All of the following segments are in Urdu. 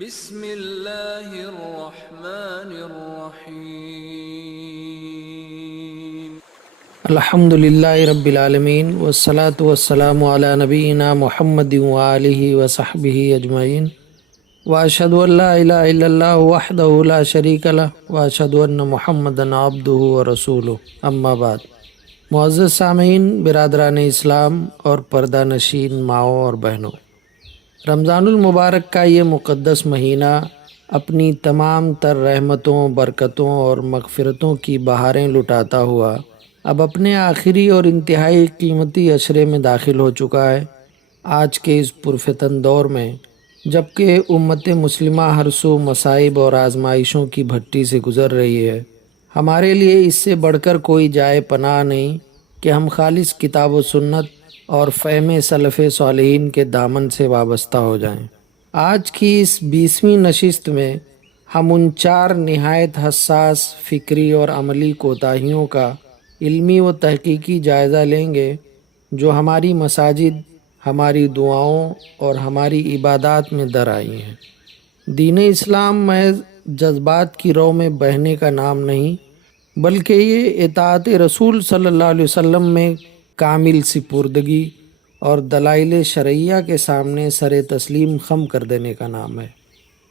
بسم اللہ الرحمن الرحیم۔ الحمد للہ رب العالمین والصلاة والسلام علی نبینا محمد وآلہ وصحبہ اجمعین، واشہد ان لا الہ الا اللہ وحدہ لا شریک لہ واشہد ان محمدا عبدہ ورسولہ، اما بعد۔ معزز سامعین، برادران اسلام اور پردہ نشین ماؤں اور بہنوں، رمضان المبارک کا یہ مقدس مہینہ اپنی تمام تر رحمتوں، برکتوں اور مغفرتوں کی بہاریں لٹاتا ہوا اب اپنے آخری اور انتہائی قیمتی عشرے میں داخل ہو چکا ہے۔ آج کے اس پرفتن دور میں جبکہ امت مسلمہ ہر سو مصائب اور آزمائشوں کی بھٹی سے گزر رہی ہے، ہمارے لیے اس سے بڑھ کر کوئی جائے پناہ نہیں کہ ہم خالص کتاب و سنت اور فہم سلف صالحین کے دامن سے وابستہ ہو جائیں۔ آج کی اس 20ویں نشست میں ہم ان 4 نہایت حساس فکری اور عملی کوتاہیوں کا علمی و تحقیقی جائزہ لیں گے جو ہماری مساجد، ہماری دعاؤں اور ہماری عبادات میں در آئی ہیں۔ دین اسلام محض جذبات کی رو میں بہنے کا نام نہیں، بلکہ یہ اطاعت رسول صلی اللہ علیہ وسلم میں کامل سپردگی اور دلائل شرعیہ کے سامنے سر تسلیم خم کر دینے کا نام ہے۔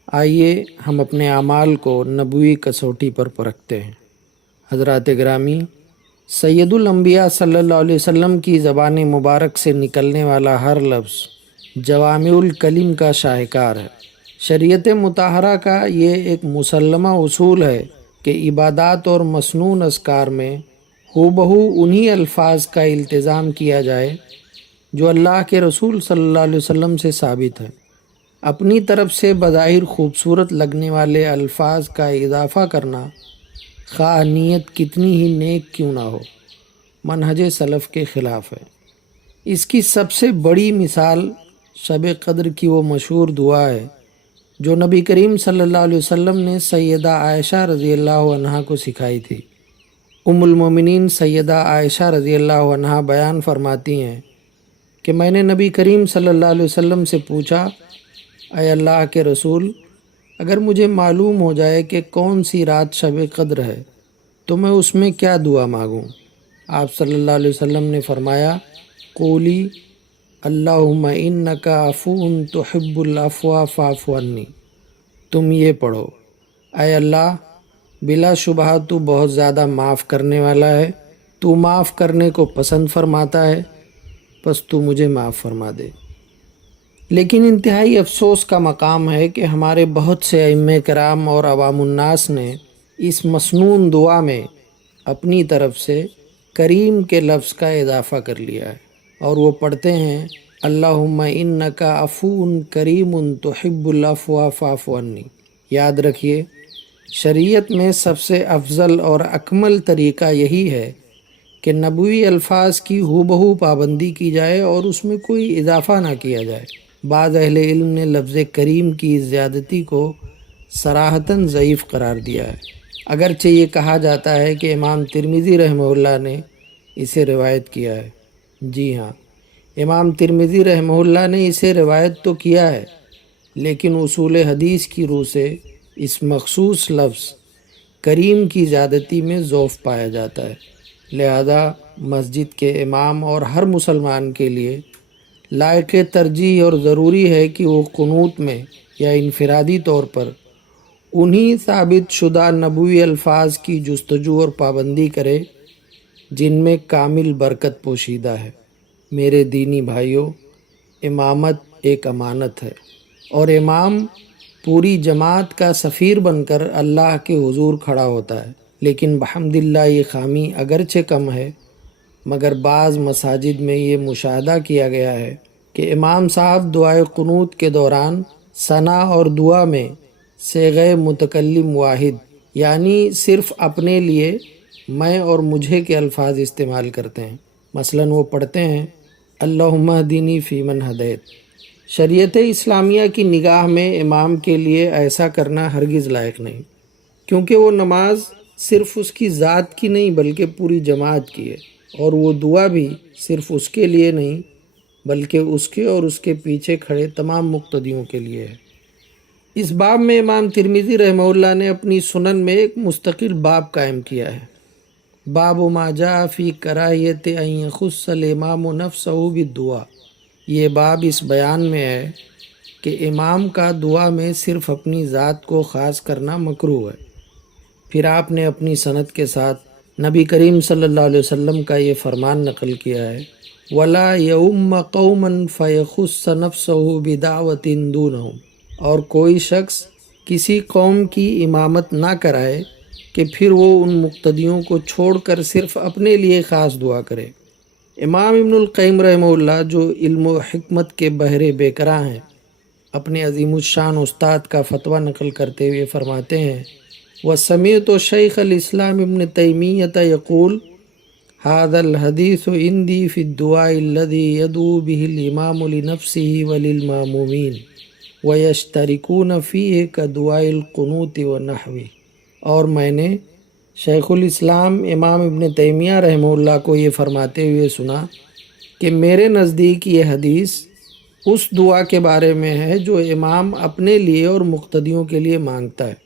آئیے ہم اپنے اعمال کو نبوی کسوٹی پر پرکھتے ہیں۔ حضرات گرامی، سید الانبیاء صلی اللہ علیہ وسلم کی زبان مبارک سے نکلنے والا ہر لفظ جوامع الکلم کا شاہکار ہے۔ شریعت مطہرہ کا یہ ایک مسلمہ اصول ہے کہ عبادات اور مسنون اذکار میں ہو بہو انہی الفاظ کا التزام کیا جائے جو اللہ کے رسول صلی اللہ علیہ وسلم سے ثابت ہے۔ اپنی طرف سے بظاہر خوبصورت لگنے والے الفاظ کا اضافہ کرنا، خواہ نیت کتنی ہی نیک کیوں نہ ہو، منہج سلف کے خلاف ہے۔ اس کی سب سے بڑی مثال شب قدر کی وہ مشہور دعا ہے جو نبی کریم صلی اللہ علیہ وسلم نے سیدہ عائشہ رضی اللہ عنہا کو سکھائی تھی۔ ام المومنین سیدہ عائشہ رضی اللہ عنہا بیان فرماتی ہیں کہ میں نے نبی کریم صلی اللہ علیہ وسلم سے پوچھا، اے اللہ کے رسول، اگر مجھے معلوم ہو جائے کہ کون سی رات شب قدر ہے تو میں اس میں کیا دعا مانگوں؟ آپ صلی اللہ علیہ وسلم نے فرمایا، قولی اللہم انکا عفو تحب العفو فاعف عنی۔ تم یہ پڑھو، اے اللہ، بلا شبہ تو بہت زیادہ معاف کرنے والا ہے، تو معاف کرنے کو پسند فرماتا ہے، بس تو مجھے معاف فرما دے۔ لیکن انتہائی افسوس کا مقام ہے کہ ہمارے بہت سے ائمہ کرام اور عوام الناس نے اس مسنون دعا میں اپنی طرف سے کریم کے لفظ کا اضافہ کر لیا ہے اور وہ پڑھتے ہیں، اللہم انکا عفو کریم تحب العفو فاعف عنی۔ یاد رکھیے، شریعت میں سب سے افضل اور اکمل طریقہ یہی ہے کہ نبوی الفاظ کی ہو بہو پابندی کی جائے اور اس میں کوئی اضافہ نہ کیا جائے۔ بعض اہل علم نے لفظ کریم کی زیادتی کو صراحتاً ضعیف قرار دیا ہے، اگرچہ یہ کہا جاتا ہے کہ امام ترمذی رحمہ اللہ نے اسے روایت کیا ہے۔ جی ہاں، امام ترمذی رحمہ اللہ نے اسے روایت تو کیا ہے، لیکن اصول حدیث کی روح سے اس مخصوص لفظ کریم کی زیادتی میں ضعف پایا جاتا ہے، لہذا مسجد کے امام اور ہر مسلمان کے لیے لائق ترجیح اور ضروری ہے کہ وہ قنوت میں یا انفرادی طور پر انہی ثابت شدہ نبوی الفاظ کی جستجو اور پابندی کرے جن میں کامل برکت پوشیدہ ہے۔ میرے دینی بھائیوں، امامت ایک امانت ہے اور امام پوری جماعت کا سفیر بن کر اللہ کے حضور کھڑا ہوتا ہے، لیکن بحمداللہ یہ خامی اگرچہ کم ہے، مگر بعض مساجد میں یہ مشاہدہ کیا گیا ہے کہ امام صاحب دعائے قنوت کے دوران ثنا اور دعا میں صیغہ متکلم واحد یعنی صرف اپنے لیے میں اور مجھے کے الفاظ استعمال کرتے ہیں۔ مثلاً وہ پڑھتے ہیں، اللہم اہدنی فیمن ہدیت۔ شریعت اسلامیہ کی نگاہ میں امام کے لیے ایسا کرنا ہرگز لائق نہیں، کیونکہ وہ نماز صرف اس کی ذات کی نہیں بلکہ پوری جماعت کی ہے، اور وہ دعا بھی صرف اس کے لیے نہیں بلکہ اس کے اور اس کے پیچھے کھڑے تمام مقتدیوں کے لیے ہے۔ اس باب میں امام ترمذی رحمہ اللہ نے اپنی سنن میں ایک مستقل باب قائم کیا ہے۔ باب ما جاء فی کراہیت ان یخص الامام نفسہ بالدعاء۔ یہ باب اس بیان میں ہے کہ امام کا دعا میں صرف اپنی ذات کو خاص کرنا مکروہ ہے۔ پھر آپ نے اپنی سند کے ساتھ نبی کریم صلی اللہ علیہ وسلم کا یہ فرمان نقل کیا ہے، وَلَا يَؤُمَّ قَوْمًا فَيَخُصَّ نَفْسَهُ بِدَعْوَةٍ دُونَهُمْ، اور کوئی شخص کسی قوم کی امامت نہ کرائے کہ پھر وہ ان مقتدیوں کو چھوڑ کر صرف اپنے لیے خاص دعا کرے۔ امام ابن القیم رحمہ اللہ جو علم و حکمت کے بحر بے کراں ہیں، اپنے عظیم الشان استاد کا فتویٰ نقل کرتے ہوئے فرماتے ہیں، وَسَمِعْتُ شیخ الاسلام ابن تیمیۃ یقول هذا الحدیث عندی فی الدعاء الذی یدعو به الامام لنفسه وللمامومین ویشترکون فیہ کدعاء القنوت ونحوہ۔ اور میں نے شیخ الاسلام امام ابن تیمیہ رحمہ اللہ کو یہ فرماتے ہوئے سنا کہ میرے نزدیک یہ حدیث اس دعا کے بارے میں ہے جو امام اپنے لیے اور مقتدیوں کے لیے مانگتا ہے،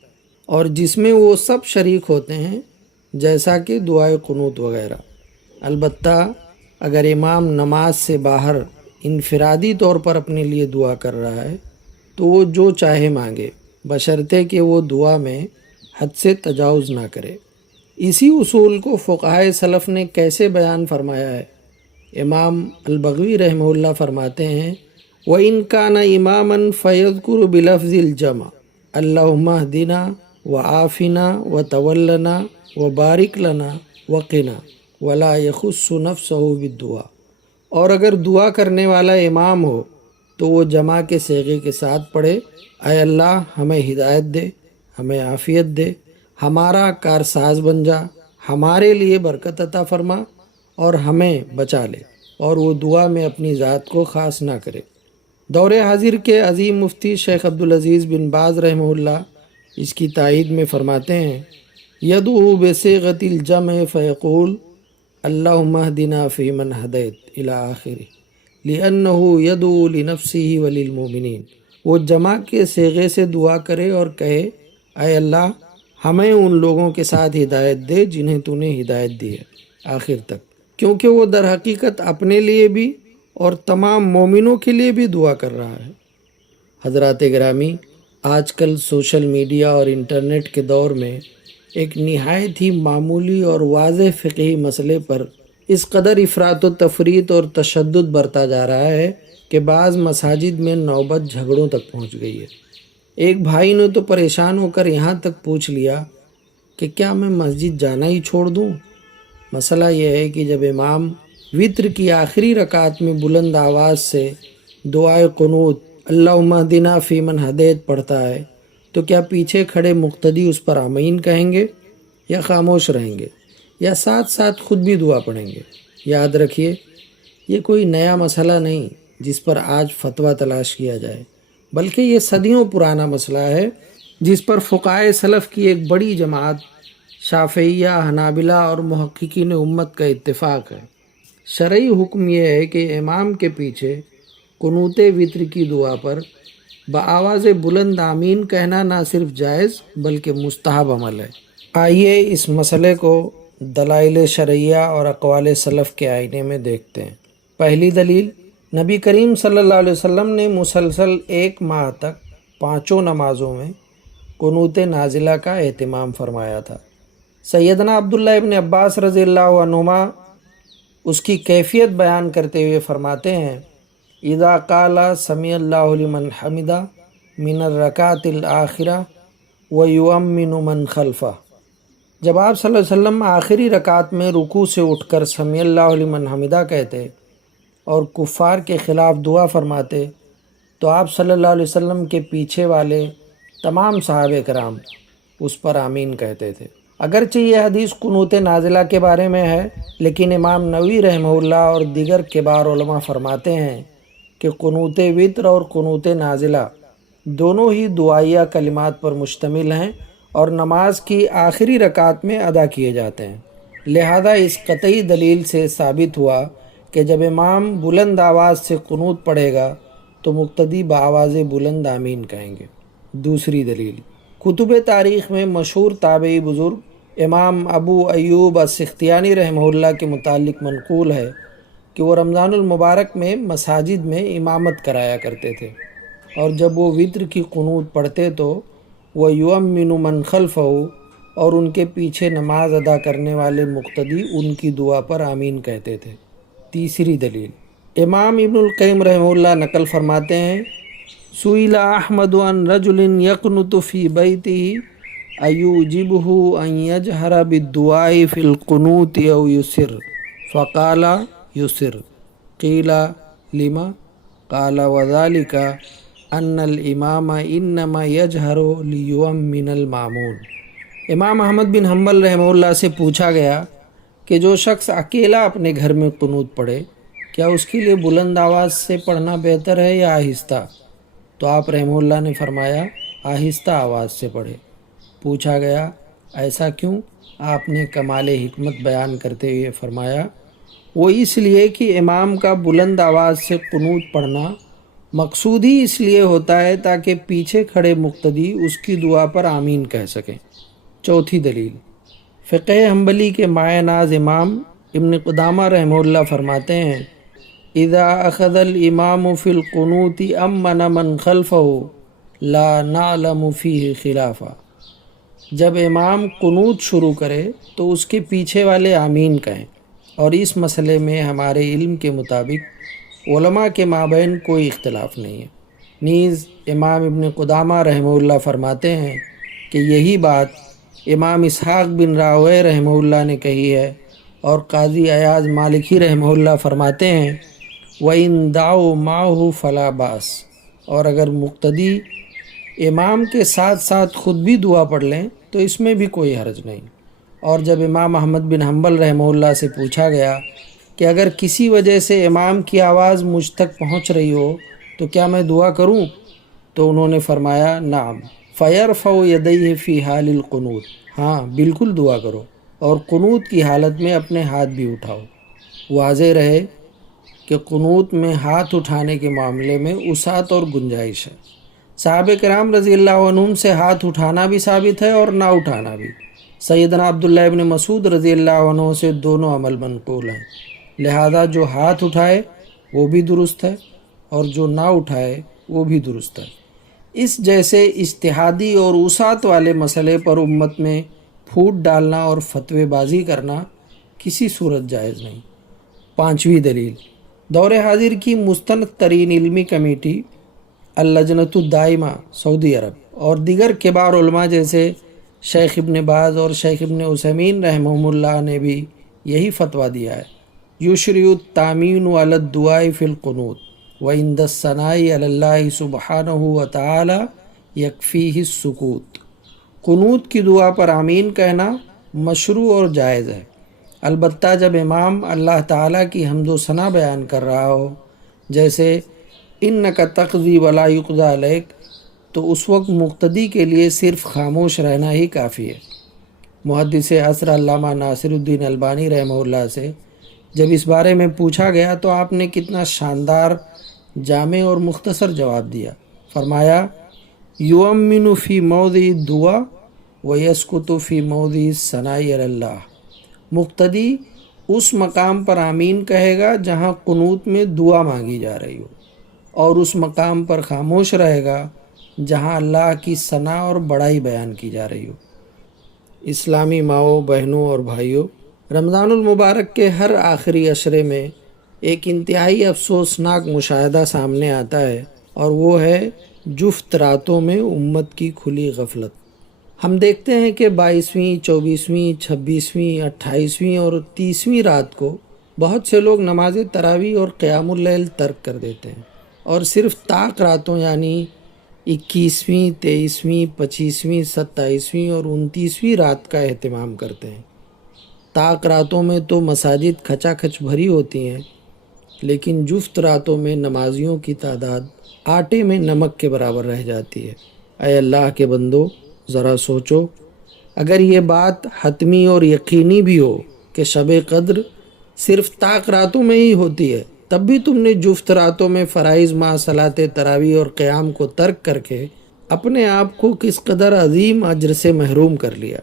اور جس میں وہ سب شریک ہوتے ہیں، جیسا کہ دعائے قنوت وغیرہ۔ البتہ اگر امام نماز سے باہر انفرادی طور پر اپنے لیے دعا کر رہا ہے تو وہ جو چاہے مانگے، بشرطے کہ وہ دعا میں حد سے تجاوز نہ کرے۔ اسی اصول کو فقہائے سلف نے کیسے بیان فرمایا ہے؟ امام البغوی رحمہ اللہ فرماتے ہیں، وَإِن كَانَ إِمَامًا فَيَذْكُرُ بِلَفْظِ الْجَمْعِ اللَّهُمَّ اهْدِنَا وَعَافِنَا وَتَوَلَّنَا وَبَارِكْ لَنَا وَقِنَا وَلَا يَخُصُّ نَفْسَهُ بِالدُّعَاء۔ اور اگر دعا کرنے والا امام ہو تو وہ جمع کے صیغے کے ساتھ پڑھے، اے اللہ ہمیں ہدایت دے، ہمیں عافیت دے، ہمارا کارساز بن جا، ہمارے لیے برکت عطا فرما اور ہمیں بچا لے، اور وہ دعا میں اپنی ذات کو خاص نہ کرے۔ دور حاضر کے عظیم مفتی شیخ عبدالعزیز بن باز رحمہ اللہ اس کی تائید میں فرماتے ہیں، یدعو بصیغۃ الجمع فیقول اللہم اہدنا فیمن ہدیت الی آخرہ لأنہ یدعو لنفسہ وللمؤمنین۔ وہ جمع کے صیغے سے دعا کرے اور کہے، اے اللہ ہمیں ان لوگوں کے ساتھ ہدایت دے جنہیں تو نے ہدایت دی ہے، آخر تک، کیونکہ وہ در حقیقت اپنے لیے بھی اور تمام مومنوں کے لیے بھی دعا کر رہا ہے۔ حضرات گرامی، آج کل سوشل میڈیا اور انٹرنیٹ کے دور میں ایک نہایت ہی معمولی اور واضح فقہی مسئلے پر اس قدر افراط و تفریط اور تشدد برتا جا رہا ہے کہ بعض مساجد میں نوبت جھگڑوں تک پہنچ گئی ہے۔ ایک بھائی نے تو پریشان ہو کر یہاں تک پوچھ لیا کہ کیا میں مسجد جانا ہی چھوڑ دوں؟ مسئلہ یہ ہے کہ جب امام وتر کی آخری رکعت میں بلند آواز سے دعائے قنوت اللہم اہدنا فیمن ہدیت پڑھتا ہے تو کیا پیچھے کھڑے مقتدی اس پر آمین کہیں گے یا خاموش رہیں گے یا ساتھ ساتھ خود بھی دعا پڑھیں گے؟ یاد رکھیے، یہ کوئی نیا مسئلہ نہیں جس پر آج فتویٰ تلاش کیا جائے، بلکہ یہ صدیوں پرانا مسئلہ ہے جس پر فقہائے سلف کی ایک بڑی جماعت شافعیہ، حنابلہ اور محققین امت کا اتفاق ہے۔ شرعی حکم یہ ہے کہ امام کے پیچھے قنوت وتر کی دعا پر بآواز بلند آمین کہنا نہ صرف جائز بلکہ مستحب عمل ہے۔ آئیے اس مسئلے کو دلائل شرعیہ اور اقوال سلف کے آئینے میں دیکھتے ہیں۔ پہلی دلیل، نبی کریم صلی اللہ علیہ وسلم نے مسلسل 1 ماہ تک 5 نمازوں میں قنوت نازلہ کا اہتمام فرمایا تھا۔ سیدنا عبداللہ ابن عباس رضی اللہ عنہما اس کی کیفیت بیان کرتے ہوئے فرماتے ہیں، اذا قال سمع اللہ لمن حمدہ من الرکعۃ الآخرہ ویؤمن من خلفہ۔ جب آپ صلی اللہ علیہ وسلم آخری رکعت میں رکوع سے اٹھ کر سمع اللہ لمن حمدہ کہتے اور کفار کے خلاف دعا فرماتے تو آپ صلی اللہ علیہ وسلم کے پیچھے والے تمام صحابہ کرام اس پر آمین کہتے تھے۔ اگرچہ یہ حدیث قنوت نازلہ کے بارے میں ہے، لیکن امام نووی رحمہ اللہ اور دیگر کبار علماء فرماتے ہیں کہ قنوت وتر اور قنوت نازلہ دونوں ہی دعائیہ کلمات پر مشتمل ہیں اور نماز کی آخری رکعت میں ادا کیے جاتے ہیں۔ لہذا اس قطعی دلیل سے ثابت ہوا کہ جب امام بلند آواز سے قنوت پڑھے گا تو مقتدی بآواز بلند آمین کہیں گے۔ دوسری دلیل، کتب تاریخ میں مشہور تابعی بزرگ امام ابو ایوب السختیانی رحمہ اللہ کے متعلق منقول ہے کہ وہ رمضان المبارک میں مساجد میں امامت کرایا کرتے تھے، اور جب وہ وتر کی قنوت پڑھتے تو وہ یؤمن من خلفہ، اور ان کے پیچھے نماز ادا کرنے والے مقتدی ان کی دعا پر آمین کہتے تھے۔ تیسری دلیل، امام ابن القیم رحمہ اللہ نقل فرماتے ہیں، سئل احمد عن رجل یقنط فی بیتہ ایوجبہ ان یجہر بالدعاء فی القنوت او یسر، فقال یسر، قیل لما، قال وذلك ان الامام انما یجہر لیؤمن المامون۔ امام احمد بن حنبل رحمہ اللہ سے پوچھا گیا کہ جو شخص اکیلا اپنے گھر میں قنوت پڑھے، کیا اس کے لیے بلند آواز سے پڑھنا بہتر ہے یا آہستہ؟ تو آپ رحمہ اللہ نے فرمایا آہستہ آواز سے پڑھے۔ پوچھا گیا ایسا کیوں؟ آپ نے کمال حکمت بیان کرتے ہوئے فرمایا وہ اس لیے کہ امام کا بلند آواز سے قنوت پڑھنا مقصود ہی اس لیے ہوتا ہے تاکہ پیچھے کھڑے مقتدی اس کی دعا پر آمین کہہ سکیں۔ چوتھی دلیل، فقہ حنبلی کے مایہ ناز امام ابن قدامہ رحمہ اللہ فرماتے ہیں، اذا اخذ الامام فی القنوت امن من خلفہ لا نعلم فیہ خلافا۔ جب امام قنوت شروع کرے تو اس کے پیچھے والے آمین کہیں، اور اس مسئلے میں ہمارے علم کے مطابق علماء کے مابین کوئی اختلاف نہیں ہے۔ نیز امام ابن قدامہ رحمہ اللہ فرماتے ہیں کہ یہی بات امام اسحاق بن راہویہ رحمہ اللہ نے کہی ہے، اور قاضی ایاز مالکی رحمہ اللہ فرماتے ہیں وَإِن دَعَوْا مَعَهُ فَلَا بَأْسَ، اور اگر مقتدی امام کے ساتھ ساتھ خود بھی دعا پڑھ لیں تو اس میں بھی کوئی حرج نہیں۔ اور جب امام احمد بن حنبل رحمہ اللہ سے پوچھا گیا کہ اگر کسی وجہ سے امام کی آواز مجھ تک پہنچ رہی ہو تو کیا میں دعا کروں؟ تو انہوں نے فرمایا نعم، فَيَرْفَعُ يَدَيْهِ فِي حَالِ الْقُنُوتِ، ہاں بالکل دعا کرو، اور قنوت کی حالت میں اپنے ہاتھ بھی اٹھاؤ۔ واضح رہے کہ قنوت میں ہاتھ اٹھانے کے معاملے میں وسعت اور گنجائش ہے۔ صحابہ کرام رضی اللہ عنہم سے ہاتھ اٹھانا بھی ثابت ہے اور نہ اٹھانا بھی۔ سیدنا عبداللہ ابن مسعود رضی اللہ عنہ سے دونوں عمل منقول ہیں، لہذا جو ہاتھ اٹھائے وہ بھی درست ہے اور جو نہ اٹھائے وہ بھی درست ہے۔ اس جیسے اجتہادی اور وسعت والے مسئلے پر امت میں پھوٹ ڈالنا اور فتوی بازی کرنا کسی صورت جائز نہیں۔ پانچویں دلیل، دور حاضر کی مستند ترین علمی کمیٹی اللجنۃ الدائمہ سعودی عرب اور دیگر کبار علماء جیسے شیخ ابن باز اور شیخ ابن عثیمین رحمہم اللہ نے بھی یہی فتویٰ دیا ہے، یشرع التامین علی الدعاء فی القنوت وعند الثناء علی اللہ سبحانہ وتعالی یکفیہ السکوت۔ قنوت کی دعا پر آمین کہنا مشروع اور جائز ہے، البتہ جب امام اللہ تعالیٰ کی حمد و ثنا بیان کر رہا ہو، جیسے انک تقضی ولا یقضی علیک، تو اس وقت مقتدی کے لیے صرف خاموش رہنا ہی کافی ہے۔ محدث عصر علامہ ناصر الدین البانی رحمہ اللہ سے جب اس بارے میں پوچھا گیا تو آپ نے کتنا شاندار، جامع اور مختصر جواب دیا۔ فرمایا یؤمن فی موضع الدعاء ویسکت فی موضع الثناء علی اللہ۔ مقتدی اس مقام پر آمین کہے گا جہاں قنوت میں دعا مانگی جا رہی ہو، اور اس مقام پر خاموش رہے گا جہاں اللہ کی ثنا اور بڑائی بیان کی جا رہی ہو۔ اسلامی ماؤں، بہنوں اور بھائیوں، رمضان المبارک کے ہر آخری عشرے میں ایک انتہائی افسوسناک مشاہدہ سامنے آتا ہے، اور وہ ہے جفت راتوں میں امت کی کھلی غفلت۔ ہم دیکھتے ہیں کہ 22ویں، 24ویں، 26ویں، 28ویں اور 30ویں رات کو بہت سے لوگ نماز تراویح اور قیام اللیل ترک کر دیتے ہیں، اور صرف طاق راتوں یعنی 21ویں، 23ویں، 25ویں، 27ویں اور 29ویں رات کا اہتمام کرتے ہیں۔ طاق راتوں میں تو مساجد کھچا کھچ بھری ہوتی ہیں، لیکن جفت راتوں میں نمازیوں کی تعداد آٹے میں نمک کے برابر رہ جاتی ہے۔ اے اللہ کے بندو، ذرا سوچو، اگر یہ بات حتمی اور یقینی بھی ہو کہ شب قدر صرف طاق راتوں میں ہی ہوتی ہے، تب بھی تم نے جفت راتوں میں فرائض مع صلاۃ تراویح اور قیام کو ترک کر کے اپنے آپ کو کس قدر عظیم اجر سے محروم کر لیا۔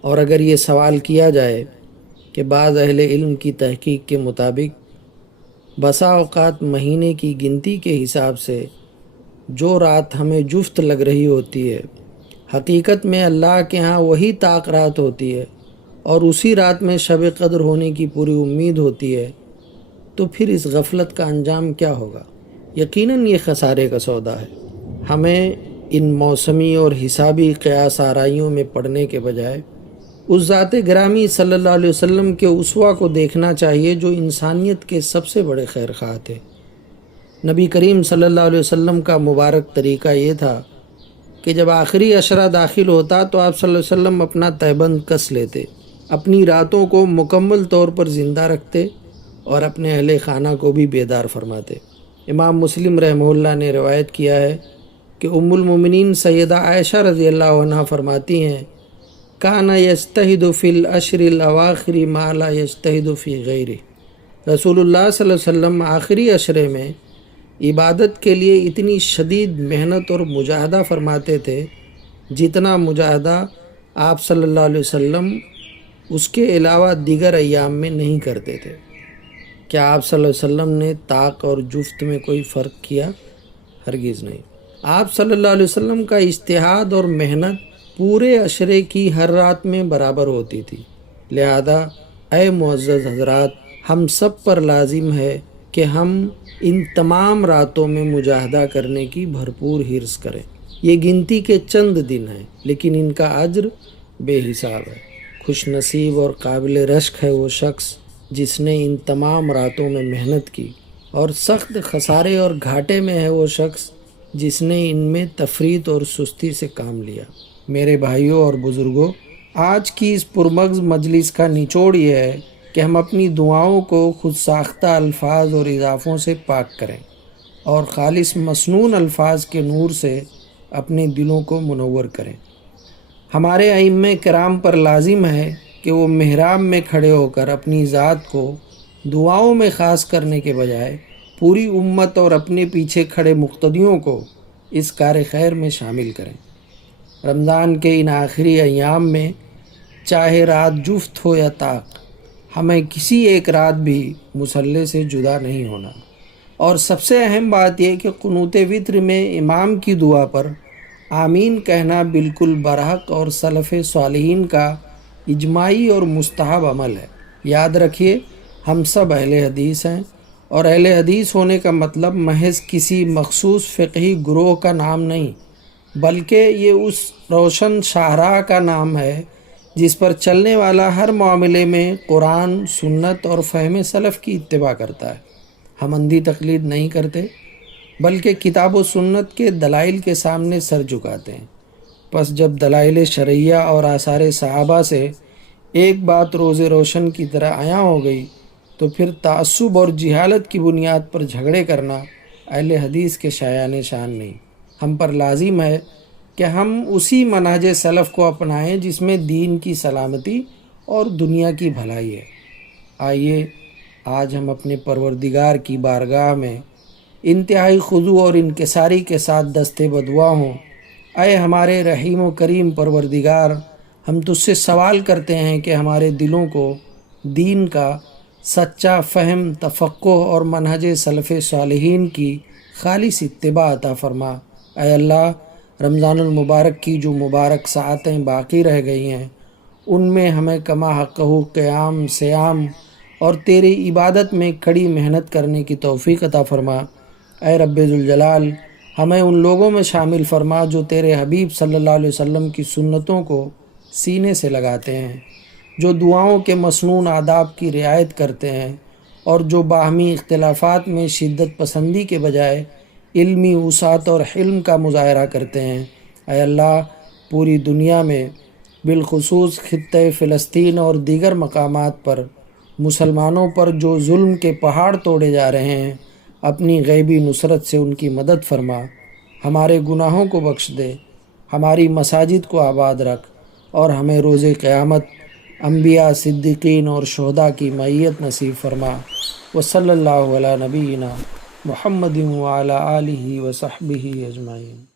اور اگر یہ سوال کیا جائے کہ بعض اہل علم کی تحقیق کے مطابق بسا اوقات مہینے کی گنتی کے حساب سے جو رات ہمیں جفت لگ رہی ہوتی ہے، حقیقت میں اللہ کے ہاں وہی طاق رات ہوتی ہے اور اسی رات میں شب قدر ہونے کی پوری امید ہوتی ہے، تو پھر اس غفلت کا انجام کیا ہوگا؟ یقیناً یہ خسارے کا سودا ہے۔ ہمیں ان موسمی اور حسابی قیاس آرائیوں میں پڑنے کے بجائے اس ذات گرامی صلی اللہ علیہ وسلم کے اسوہ کو دیکھنا چاہیے جو انسانیت کے سب سے بڑے خیر خواہ تھے۔ نبی کریم صلی اللہ علیہ وسلم کا مبارک طریقہ یہ تھا کہ جب آخری عشرہ داخل ہوتا تو آپ صلی اللہ علیہ وسلم اپنا تہبند کس لیتے، اپنی راتوں کو مکمل طور پر زندہ رکھتے اور اپنے اہل خانہ کو بھی بیدار فرماتے۔ امام مسلم رحمہ اللہ نے روایت کیا ہے کہ ام المومنین سیدہ عائشہ رضی اللہ عنہ فرماتی ہیں، کانا یجتہد فی العشر الاواخر ما لا یجتہد فی غیرہ۔ رسول اللہ صلی اللہ علیہ وسلم آخری عشرے میں عبادت کے لیے اتنی شدید محنت اور مجاہدہ فرماتے تھے جتنا مجاہدہ آپ صلی اللہ علیہ وسلم اس کے علاوہ دیگر ایام میں نہیں کرتے تھے۔ کیا آپ صلی اللہ علیہ وسلم نے طاق اور جفت میں کوئی فرق کیا؟ ہرگز نہیں۔ آپ صلی اللہ علیہ وسلم کا اجتہاد اور محنت پورے عشرے کی ہر رات میں برابر ہوتی تھی۔ لہذا اے معزز حضرات، ہم سب پر لازم ہے کہ ہم ان تمام راتوں میں مجاہدہ کرنے کی بھرپور حرص کریں۔ یہ گنتی کے چند دن ہیں لیکن ان کا اجر بے حساب ہے۔ خوش نصیب اور قابل رشک ہے وہ شخص جس نے ان تمام راتوں میں محنت کی، اور سخت خسارے اور گھاٹے میں ہے وہ شخص جس نے ان میں تفریط اور سستی سے کام لیا۔ میرے بھائیوں اور بزرگوں، آج کی اس پرمغز مجلس کا نچوڑ یہ ہے کہ ہم اپنی دعاؤں کو خود ساختہ الفاظ اور اضافوں سے پاک کریں اور خالص مسنون الفاظ کے نور سے اپنے دلوں کو منور کریں۔ ہمارے ائمہ کرام پر لازم ہے کہ وہ محراب میں کھڑے ہو کر اپنی ذات کو دعاؤں میں خاص کرنے کے بجائے پوری امت اور اپنے پیچھے کھڑے مقتدیوں کو اس کار خیر میں شامل کریں۔ رمضان کے ان آخری ایام میں چاہے رات جفت ہو یا طاق، ہمیں کسی ایک رات بھی مصلی سے جدا نہیں ہونا۔ اور سب سے اہم بات یہ کہ قنوت وتر میں امام کی دعا پر آمین کہنا بالکل برحق اور سلف صالحین کا اجماعی اور مستحب عمل ہے۔ یاد رکھیے، ہم سب اہل حدیث ہیں، اور اہل حدیث ہونے کا مطلب محض کسی مخصوص فقہی گروہ کا نام نہیں، بلکہ یہ اس روشن شاہراہ کا نام ہے جس پر چلنے والا ہر معاملے میں قرآن، سنت اور فہم سلف کی اتباع کرتا ہے۔ ہم اندھی تقلید نہیں کرتے بلکہ کتاب و سنت کے دلائل کے سامنے سر جھکاتے ہیں۔ پس جب دلائل شرعیہ اور آثار صحابہ سے ایک بات روز روشن کی طرح عیاں ہو گئی تو پھر تعصب اور جہالت کی بنیاد پر جھگڑے کرنا اہل حدیث کے شایان شان نہیں۔ ہم پر لازم ہے کہ ہم اسی منہج سلف کو اپنائیں جس میں دین کی سلامتی اور دنیا کی بھلائی ہے۔ آئیے آج ہم اپنے پروردگار کی بارگاہ میں انتہائی خضوع اور انکساری کے ساتھ دستے بدعا ہوں۔ اے ہمارے رحیم و کریم پروردگار، ہم تجھ سے سوال کرتے ہیں کہ ہمارے دلوں کو دین کا سچا فہم، تفقہ اور منہج سلف صالحین کی خالص اتباع عطا فرما۔ اے اللہ، رمضان المبارک کی جو مبارک ساعتیں باقی رہ گئی ہیں ان میں ہمیں کما حقہ قیام، سیام اور تیری عبادت میں کڑی محنت کرنے کی توفیق عطا فرما۔ اے رب ذوالجلال، ہمیں ان لوگوں میں شامل فرما جو تیرے حبیب صلی اللہ علیہ وسلم کی سنتوں کو سینے سے لگاتے ہیں، جو دعاؤں کے مسنون آداب کی رعایت کرتے ہیں اور جو باہمی اختلافات میں شدت پسندی کے بجائے علمی وسعت اور حلم کا مظاہرہ کرتے ہیں۔ اے اللہ، پوری دنیا میں بالخصوص خطۂ فلسطین اور دیگر مقامات پر مسلمانوں پر جو ظلم کے پہاڑ توڑے جا رہے ہیں، اپنی غیبی نصرت سے ان کی مدد فرما، ہمارے گناہوں کو بخش دے، ہماری مساجد کو آباد رکھ اور ہمیں روز قیامت انبیاء، صدیقین اور شہداء کی معیت نصیب فرما۔ وصلی اللہ علی نبینا محمد وعلی آلہ وصحبہ اجمعین۔